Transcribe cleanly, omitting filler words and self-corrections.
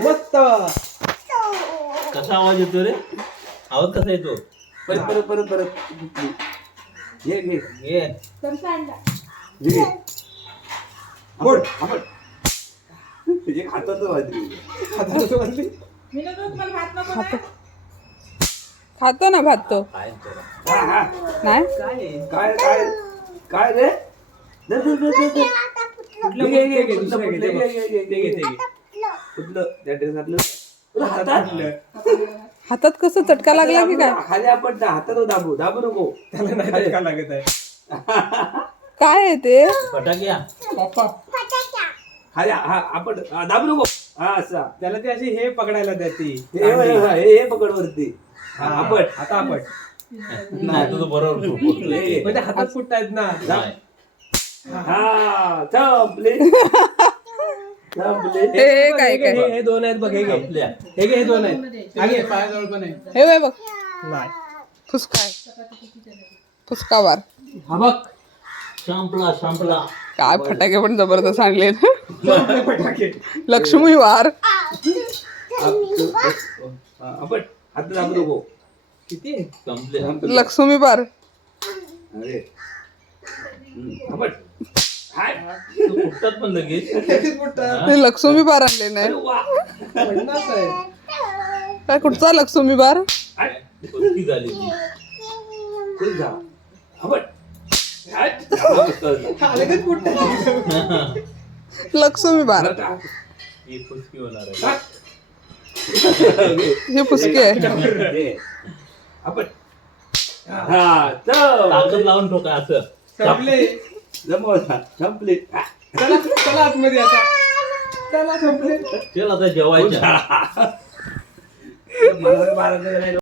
मस्त. कसा आवाज येतो रे? आवाज कसा येतो? परत परत परत घे घे ये घे बोल आपण तुझे खातो तो वाजली हाताचं वाजली. खातो ना भात तो. काय तुला? हा हा नाही काय काय काय रे दे दे दे दे दे कुठलं घे, घे, घे, घे, दुसरं घे, घे, ते बघ. घे, घे, ते घे, ते घे. कुठलं त्या ड्रेस घातलं तुला हातात हातात कसं चटका लागला की काय? खाली आपण हातात दाबू दाबू नको त्याला नाही चटका लागत आहे. काय आहे ते? फटाक्या पप्पा खाली हा आपण दाबू नको हा असा त्याला ते अशी हे पकडायला द्याती. हे पकड वरती आपण आता आपण नाही तुझं बरोबर बोलतोय. पण ते हातात फुटतायत ना. नाही. हा संपले संपले हे काय काय? हे दोन आहेत बघ. हे घे. संपल्या. हे घे, हे दोन आहेत. हा घे, पायाजवळ पण आहे. हे बाय बघ नाही. फुसका आहे. फुसका वार. हा बघ. संपला काय फटाके पण जबरदस्त आणले. संपले फटाके. लक्ष्मी वार. आपण हात दाबू नको किती? संपले. लक्ष्मी वार. अरे आपण हाय तू फुटतात पण लगेच. किती फुटतात? ते लक्ष्मी वार आणले अरे नाही. वा 50 आहे. काय कुठचा लक्ष्मी वार? कुस्ती झाली ती. कुठे जा आपण हाय हा, लगेच फुटतात. लक्ष्मी वार. ही कुस्ती होणार आहे. हे फुसके आहे. आपण हा चल ताकद लावून ठोका असं. संपले. जमवला संपले चला चला आतमध्ये आता. चला संपले. चल आता जेवायच्या. मला 12